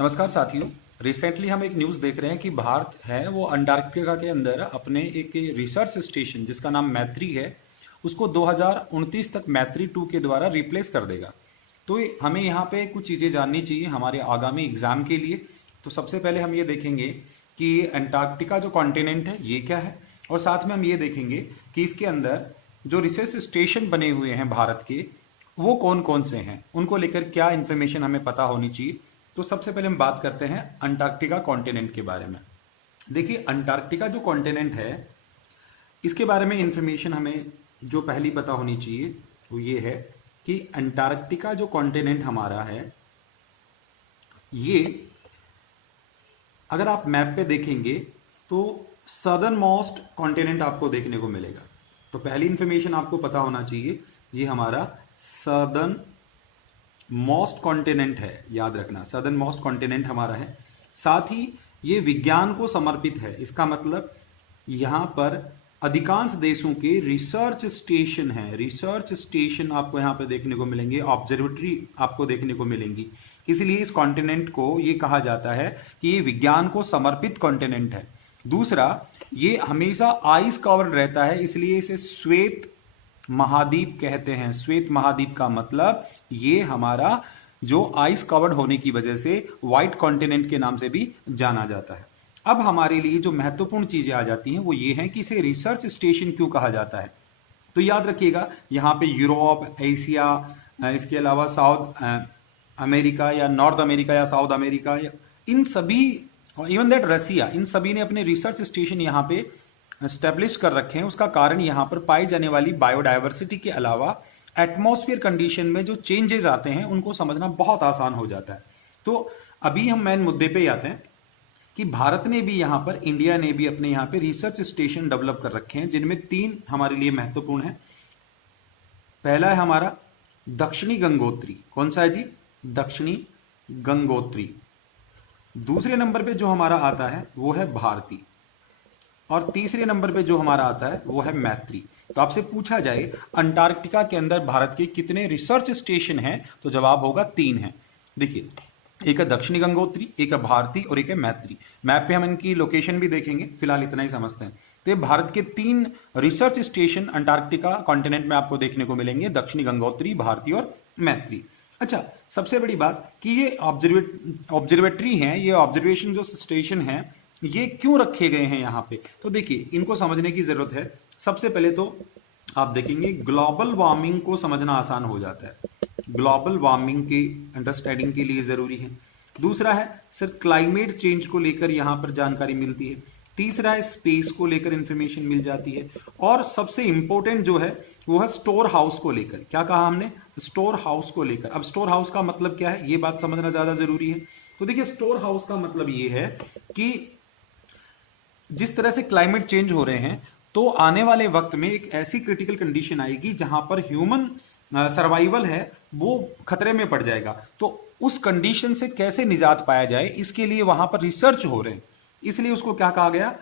नमस्कार साथियों। रिसेंटली हम एक न्यूज़ देख रहे हैं कि भारत है वो अंटार्कटिका के अंदर अपने एक रिसर्च स्टेशन जिसका नाम मैत्री है उसको 2029 तक मैत्री 2 के द्वारा रिप्लेस कर देगा। तो हमें यहाँ पे कुछ चीज़ें जाननी चाहिए हमारे आगामी एग्जाम के लिए। तो सबसे पहले हम ये देखेंगे कि अंटार्कटिका जो कॉन्टिनेंट है ये क्या है, और साथ में हम ये देखेंगे कि इसके अंदर जो रिसर्च स्टेशन बने हुए हैं भारत के वो कौन कौन से हैं, उनको लेकर क्या इन्फॉर्मेशन हमें पता होनी चाहिए। तो सबसे पहले हम बात करते हैं अंटार्कटिका कॉन्टिनेंट के बारे में। देखिए, अंटार्कटिका जो कॉन्टिनेंट है इसके बारे में इंफॉर्मेशन हमें जो पहली पता होनी चाहिए वो ये है कि अंटार्कटिका जो कॉन्टिनेंट हमारा है ये अगर आप मैप पे देखेंगे तो सदर्न मोस्ट कॉन्टिनेंट आपको देखने को मिलेगा। तो पहली इंफॉर्मेशन आपको पता होना चाहिए ये हमारा सदर्न मोस्ट कॉन्टिनेंट है, याद रखना सदर्न मोस्ट कॉन्टिनेंट हमारा है। साथ ही ये विज्ञान को समर्पित है, इसका मतलब यहां पर अधिकांश देशों के रिसर्च स्टेशन हैं। रिसर्च स्टेशन आपको यहां पे देखने को मिलेंगे, ऑब्जर्वेटरी आपको देखने को मिलेंगी। इसलिए इस कॉन्टिनेंट को ये कहा जाता है कि ये विज्ञान को समर्पित कॉन्टिनेंट है। दूसरा, ये हमेशा आइस कवर्ड रहता है, इसलिए इसे श्वेत महाद्वीप कहते हैं। श्वेत महाद्वीप का मतलब ये हमारा जो आइस कवर्ड होने की वजह से व्हाइट कॉन्टिनेंट के नाम से भी जाना जाता है। अब हमारे लिए जो महत्वपूर्ण चीजें आ जाती हैं वो ये है कि इसे रिसर्च स्टेशन क्यों कहा जाता है। तो याद रखिएगा, यहाँ पे यूरोप, एशिया, इसके अलावा साउथ अमेरिका या नॉर्थ अमेरिका या साउथ अमेरिका, इन सभी, इवन दैट रसिया, इन सभी ने अपने रिसर्च स्टेशन यहाँ पे एस्टेब्लिश कर रखे हैं। उसका कारण यहाँ पर पाई जाने वाली बायोडायवर्सिटी के अलावा एटमॉस्फेयर कंडीशन में जो चेंजेस आते हैं उनको समझना बहुत आसान हो जाता है। तो अभी हम मेन मुद्दे पे आते हैं कि भारत ने भी यहाँ पर, इंडिया ने भी अपने यहाँ पे रिसर्च स्टेशन डेवलप कर रखे हैं, जिनमें 3 हमारे लिए महत्वपूर्ण है। पहला है हमारा दक्षिणी गंगोत्री। कौन सा है जी? दक्षिणी गंगोत्री। दूसरे नंबर पे जो हमारा आता है वो है भारती, और तीसरे नंबर पे जो हमारा आता है वो है मैत्री। तो आपसे पूछा जाए अंटार्कटिका के अंदर भारत के कितने रिसर्च स्टेशन हैं, तो जवाब होगा 3 है। देखिए, एक है दक्षिणी गंगोत्री, एक है भारती और एक है मैत्री। मैप पे हम इनकी लोकेशन भी देखेंगे, फिलहाल इतना ही समझते हैं। तो ये भारत के 3 रिसर्च स्टेशन अंटार्कटिका कॉन्टिनेंट में आपको देखने को मिलेंगे, दक्षिणी गंगोत्री, भारती और मैत्री। अच्छा, सबसे बड़ी बात कि ये ऑब्जर्वेटरी हैं, ये ऑब्जर्वेशन जो स्टेशन हैं ये क्यों रखे गए हैं यहाँ पे। तो देखिए, इनको समझने की जरूरत है। सबसे पहले तो आप देखेंगे ग्लोबल वार्मिंग को समझना आसान हो जाता है, ग्लोबल वार्मिंग की अंडरस्टैंडिंग के लिए जरूरी है। दूसरा है सर क्लाइमेट चेंज को लेकर यहाँ पर जानकारी मिलती है। तीसरा है स्पेस को लेकर इंफॉर्मेशन मिल जाती है। और सबसे इंपॉर्टेंट जो है वो है स्टोर हाउस को लेकर। क्या कहा हमने? स्टोर हाउस को लेकर। अब स्टोर हाउस का मतलब क्या है ये बात समझना ज्यादा जरूरी है। तो देखिए, स्टोर हाउस का मतलब ये है कि जिस तरह से क्लाइमेट चेंज हो रहे हैं तो आने वाले वक्त में एक ऐसी क्रिटिकल कंडीशन आएगी जहां पर ह्यूमन सर्वाइवल है वो खतरे में पड़ जाएगा। तो उस कंडीशन से कैसे निजात पाया जाए, इसके लिए वहां पर रिसर्च हो रहे हैं, इसलिए उसको क्या कहा गया?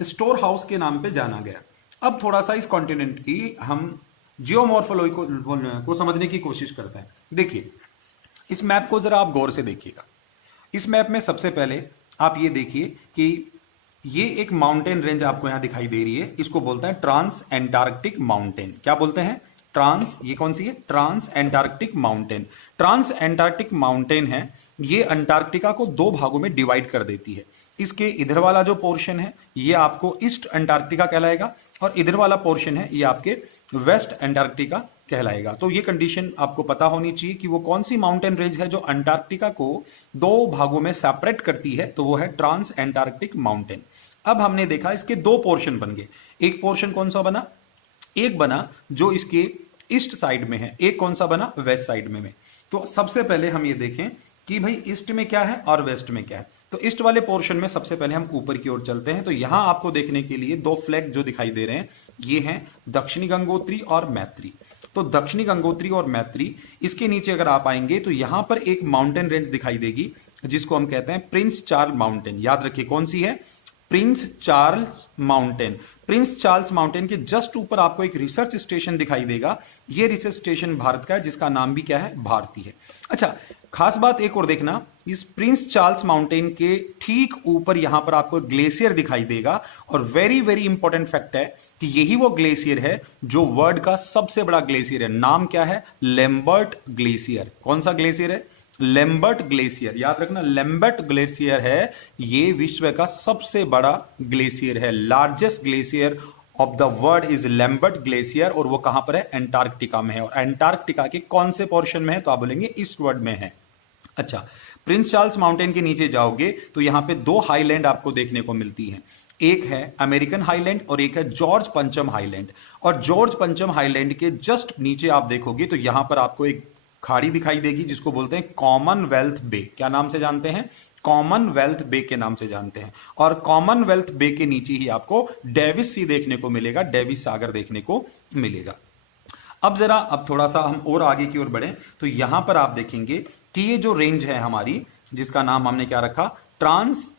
स्टोर हाउस के नाम पे जाना गया। अब थोड़ा सा इस कॉन्टिनेंट की हम जियोमॉर्फोलॉजी को समझने की कोशिश करते हैं। देखिए, इस मैप को जरा आप गौर से देखिएगा। इस मैप में सबसे पहले आप ये देखिए कि ये एक माउंटेन रेंज आपको यहां दिखाई दे रही है, इसको बोलते हैं ट्रांस एंटार्क्टिक माउंटेन। क्या बोलते हैं? ट्रांस, ये कौन सी है? Trans Antarctic mountain. Trans Antarctic mountain है, ये अंटार्कटिका को 2 भागों में डिवाइड कर देती है। इसके इधर वाला जो पोर्शन है ये आपको ईस्ट अंटार्कटिका कहलाएगा, और इधर वाला पोर्शन है ये आपके वेस्ट अंटार्कटिका कहलाएगा। तो ये कंडीशन आपको पता होनी चाहिए कि वो कौन सी माउंटेन रेंज है जो अंटार्कटिका को 2 भागों में सेपरेट करती है, तो वो है ट्रांस एंटार्क्टिक माउंटेन। अब हमने देखा इसके 2 पोर्शन बन गए। एक पोर्शन कौन सा बना? एक बना जो इसके ईस्ट साइड में है, एक कौन सा बना? वेस्ट साइड में। तो सबसे पहले हम ये देखें कि भाई ईस्ट में क्या है और वेस्ट में क्या है। तो ईस्ट वाले पोर्शन में सबसे पहले हम ऊपर की ओर चलते हैं। तो यहां आपको देखने के लिए 2 फ्लैग जो दिखाई दे रहे हैं ये हैं दक्षिणी गंगोत्री और मैत्री। तो दक्षिणी गंगोत्री और मैत्री, इसके नीचे अगर आप आएंगे तो यहां पर एक माउंटेन रेंज दिखाई देगी जिसको हम कहते हैं प्रिंस चार्ल्स माउंटेन। याद रखिए कौन सी है? Prince Charles mountain. Prince Charles mountain के जस्ट ऊपर आपको एक रिसर्च स्टेशन दिखाई देगा। यह रिसर्च स्टेशन भारत का है जिसका नाम भी क्या है? भारती है। अच्छा, खास बात एक और देखना, इस प्रिंस चार्ल्स माउंटेन के ठीक ऊपर यहां पर आपको ग्लेशियर दिखाई देगा, और वेरी वेरी इंपॉर्टेंट फैक्ट है कि यही वो ग्लेशियर है जो वर्ल्ड का सबसे बड़ा ग्लेशियर है। नाम क्या है? लेम्बर्ट ग्लेशियर। कौन सा ग्लेशियर है? लेम्बर्ट ग्लेशियर। याद रखना, लेम्बर्ट ग्लेशियर है ये विश्व का सबसे बड़ा ग्लेशियर है। Largest glacier of the world is Lambert glacier, और वो कहां पर है? एंटार्क्टिका में है। और एंटार्क्टिका के कौन से पोर्शन में है? तो आप बोलेंगे ईस्टवर्ड में है। अच्छा, प्रिंस चार्ल्स माउंटेन के नीचे जाओगे तो यहां पे दो हाईलैंड आपको देखने को मिलती हैं। एक है अमेरिकन हाईलैंड और एक है जॉर्ज पंचम हाईलैंड। और जॉर्ज पंचम हाईलैंड के जस्ट नीचे आप देखोगे तो यहां पर आपको एक खाड़ी दिखाई देगी जिसको बोलते हैं कॉमनवेल्थ बे। क्या नाम से जानते हैं? कॉमनवेल्थ बे के नाम से जानते हैं। और कॉमनवेल्थ बे के नीचे ही आपको डेविस सी देखने को मिलेगा, डेविस सागर देखने को मिलेगा। अब थोड़ा सा हम और आगे की ओर बढ़े तो यहां पर आप देखेंगे कि ये जो रेंज है हमारी, जिसका नाम हमने क्या रखा? Trans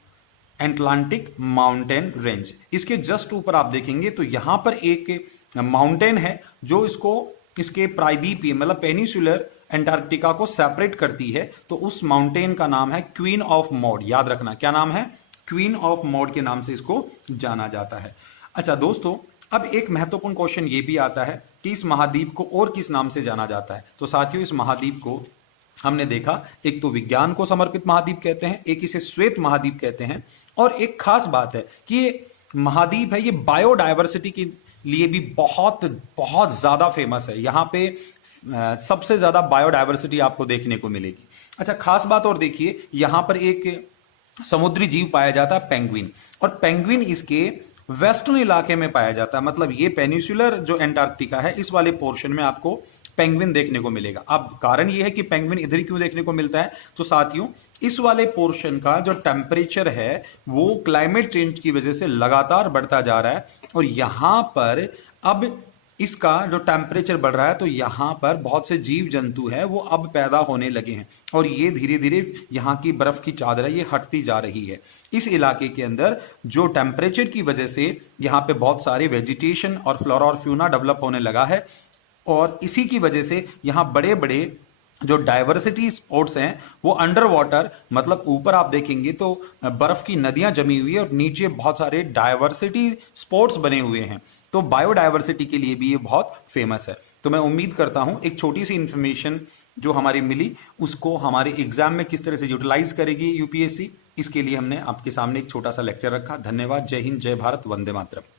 Atlantic mountain range. इसके जस्ट ऊपर आप देखेंगे तो यहां पर एक माउंटेन है जो इसके प्रायद्वीपीय मतलब पेनिसुलर एंटार्क्टिका को सेपरेट करती है। तो उस माउंटेन का नाम है क्वीन ऑफ मॉड। याद रखना, क्या नाम है? क्वीन ऑफ मॉड के नाम से इसको जाना जाता है। अच्छा दोस्तों, अब एक महत्वपूर्ण क्वेश्चन ये भी आता है कि इस महाद्वीप को और किस नाम से जाना जाता है? तो साथियों, इस महाद्वीप को हमने देखा, एक तो विज्ञान को समर्पित महाद्वीप कहते हैं, एक इसे श्वेत महाद्वीप कहते हैं, और एक खास बात है कि ये महाद्वीप है, ये बायोडायवर्सिटी के लिए भी बहुत बहुत ज्यादा फेमस है। यहाँ पे सबसे ज्यादा बायोडायवर्सिटी आपको देखने को मिलेगी। अच्छा, खास बात और देखिए, यहां पर एक समुद्री जीव पाया जाता है, पेंगुइन। और पेंगुइन इसके वेस्टर्न इलाके में पाया जाता है, मतलब ये पेनिसुलर जो एंटार्क्टिका है इस वाले पोर्शन में आपको पेंगुइन देखने को मिलेगा। अब कारण ये है कि पेंगुइन इधर क्यों देखने को मिलता है? तो साथियों, इस वाले पोर्शन का जो टेम्परेचर है वो क्लाइमेट चेंज की वजह से लगातार बढ़ता जा रहा है, और यहां पर अब इसका जो टेम्परेचर बढ़ रहा है तो यहां पर बहुत से जीव जंतु है वो अब पैदा होने लगे हैं, और ये धीरे धीरे यहाँ की बर्फ की चादर है ये हटती जा रही है। इस इलाके के अंदर जो टेम्परेचर की वजह से यहाँ पे बहुत सारे वेजिटेशन और फ्लोरा और फ्यूना डेवलप होने लगा है, और इसी की वजह से यहाँ बड़े बड़े जो डाइवर्सिटी स्पॉट्स हैं वो अंडर वाटर, मतलब ऊपर आप देखेंगे तो बर्फ की नदियां जमी हुई है और नीचे बहुत सारे डाइवर्सिटी स्पॉट्स बने हुए हैं। तो बायोडाइवर्सिटी के लिए भी ये बहुत फेमस है। तो मैं उम्मीद करता हूं एक छोटी सी इंफॉर्मेशन जो हमारी मिली उसको हमारे एग्जाम में किस तरह से यूटिलाइज करेगी यूपीएससी, इसके लिए हमने आपके सामने एक छोटा सा लेक्चर रखा। धन्यवाद। जय हिंद, जय भारत, वंदे मातरम।